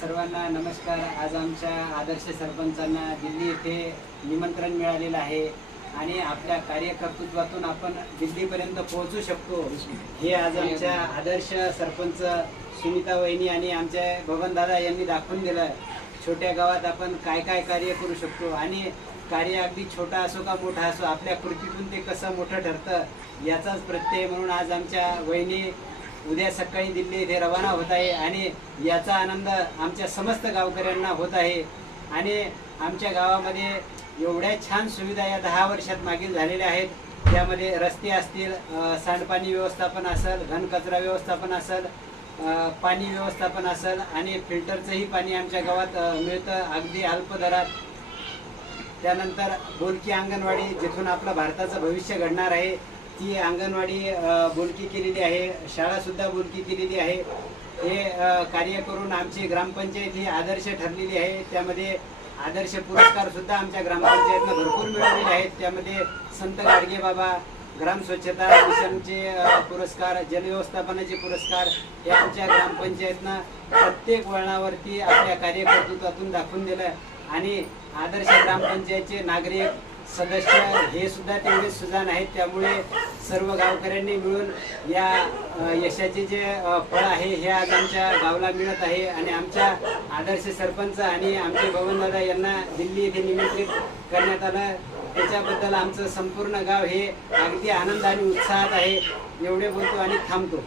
सर्वांना नमस्कार. आज आमच्या आदर्श सरपंचांना दिल्ली येथे निमंत्रण मिळालेलं आहे आणि आपल्या कार्यकर्तृत्वातून आपण दिल्लीपर्यंत पोहोचू शकतो. हे आज आमच्या आदर्श सरपंच सुनीता वहिनी आणि आमच्या बबनदादा यांनी दाखवून दिलं छोट्या गावात आपण काय काय कार्य करू शकतो आणि कार्य अगदी छोटा असो का मोठा असो आपल्या कृतीतून ते कसं मोठं ठरतं याचाच प्रत्यय म्हणून आज आमच्या वहिनी उद्या सकाळी दिल्ली इथे रवाना होत आहे आणि याचा आनंद आमच्या समस्त गावकऱ्यांना होत आहे. आणि आमच्या गावामध्ये एवढ्या छान सुविधा या दहा वर्षात मागील झालेल्या आहेत. त्यामध्ये रस्ते असतील सांडपाणी व्यवस्थापन असेल घनकचरा व्यवस्थापन असेल पाणी व्यवस्थापन असेल आणि फिल्टरचंही पाणी आमच्या गावात मिळतं अगदी अल्प दरात. त्यानंतर बोलकी अंगणवाडी जिथून आपलं भारताचं भविष्य घडणार आहे. ती अंगणवाडी बोलकी केलेली आहे. शाळासुद्धा बोलकी केलेली आहे. हे कार्य करून आमची ग्रामपंचायत ही आदर्श ठरलेली आहे. त्यामध्ये आदर्श पुरस्कार सुद्धा आमच्या ग्रामपंचायतनं भरपूर मिळवलेले आहेत. त्यामध्ये संत गाडगे बाबा ग्राम स्वच्छता मिशनचे पुरस्कार जलव्यवस्थापनाचे पुरस्कार हे आमच्या ग्रामपंचायतनं प्रत्येक वळणावरती आपल्या कार्यकर्तृत्वातून दाखवून दिलं. आणि आदर्श ग्रामपंचायतचे नागरिक सदस्य हे सुद्धा तेवढे सुजाण आहेत. त्यामुळे सर्व गावकऱ्यांनी मिळून या यशाचे जे फळ आहे हे आज आमच्या गावाला मिळत आहे. आणि आमच्या आदर्श सरपंच आणि आमचे भवनदादा यांना दिल्ली येथे निमंत्रित करण्यात आलं. त्याच्याबद्दल आमचं संपूर्ण गाव हे अगदी आनंद आणि उत्साहात आहे. एवढे बोलतो आणि थांबतो.